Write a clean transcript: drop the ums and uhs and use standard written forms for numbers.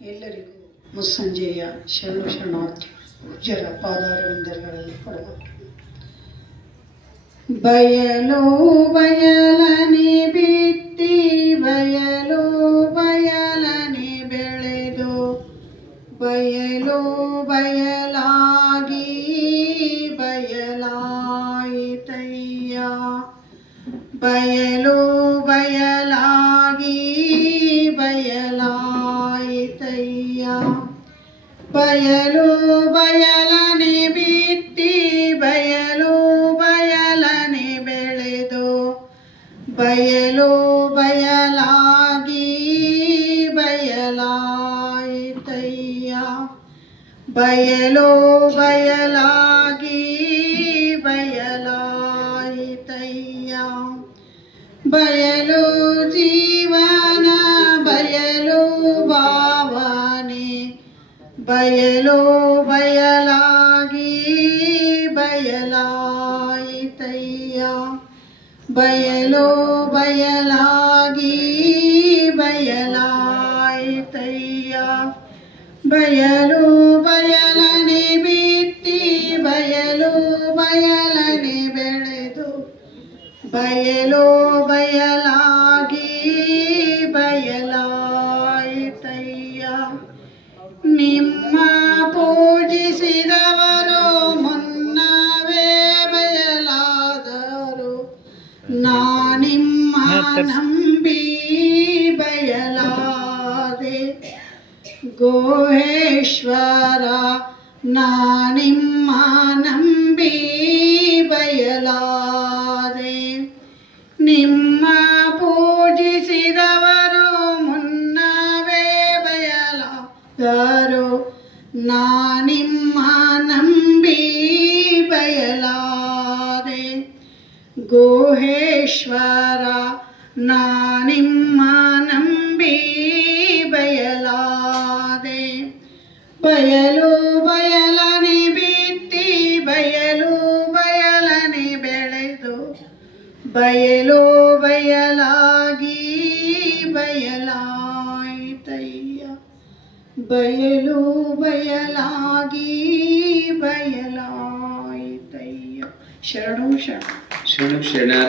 ಎಲ್ಲರಿಗೂ ಮುಸ್ಸಂಜೆಯ ಶರಣಾರ್ಥಿ ಪೂಜ್ಯರ ಪಾದಾರವಿಂದಗಳಲ್ಲಿ ಕೊಡಬೇಕು. ಬಯಲು ಬಯಲನೆ ಬಿತ್ತಿ ಬಯಲು ಬಯಲನೆ ಬೆಳೆದು ಬಯಲು ಬಯಲಾಗಿ ಬಯಲಾಯಿತಯ್ಯ. ಬಯಲು ಬಯಲಾಗಿ ಬಯಲಾಯಿತಯ್ಯ. ಬಯಲು ಬಯಲನೆ ಬಿತ್ತಿ ಬಯಲು ಬಯಲನೆ ಬೆಳೆದು ಬಯಲು ಬಯಲಾಗಿ ಬಯಲಾಯಿತಯ್ಯ. ಬಯಲು ಬಯಲಾಗಿ ಬಯಲಾಯಿತಯ್ಯ. ಬಯಲು ಜೀವನ ಬಯಲು ಭಾವನೆ ಬಯಲು ಬಯಲಾಗಿ ಬಯಲಾಯಿತಯ್ಯ. ಬಯಲು ಬಯಲಾಗಿ ಬಯಲಾಯಿತಯ್ಯ. ಬಯಲು ಬಯಲನೆ ಬಿತ್ತಿ ಬಯಲು ಬಯಲನೆ ಬೆಳೆದು ಬಯಲು ಬಯಲಾಗಿ ಬಯಲಾಯಿತಯ್ಯ. ನಿಮ್ಮ ಪೂಜಿಸಿದವರು ಮುನ್ನವೇ ಬಯಲಾದರು. ನಾನಿಮ್ಮ ನಂಬಿ ಬಯಲಾದೆ ಗೋಹೇಶ್ವರ. ನಾನಿಮ್ಮ ನಂಬಿ ಬಯಲಾದೆ. ನಿಮ್ಮ ಪೂಜಿಸಿದವರು ಮುನ್ನವೇ ಬಯಲಾದರು. ನಾನಿಮ್ಮ ನಂಬಿ ಬಯಲಾದೆ ಗೋಹೇಶ್ವರ. ನಾನಿಮ್ಮ ನಂಬಿ ಬಯಲಾದೆ. ಬಯಲು ಬಯಲನೆ ಬಿತ್ತಿ ಬಯಲು ಬಯಲನೆ ಬೆಳೆದು ಬಯಲು ಬಯಲಾಗಿ ಬಯಲಾಯಿತಯ್ಯ. ಬಯಲು ಬಯಲಾಗಿ ಬಯಲಾಯಿತಯ್ಯ. ಶರಣು ಶರಣ. ಶರಣ ಶರಣ.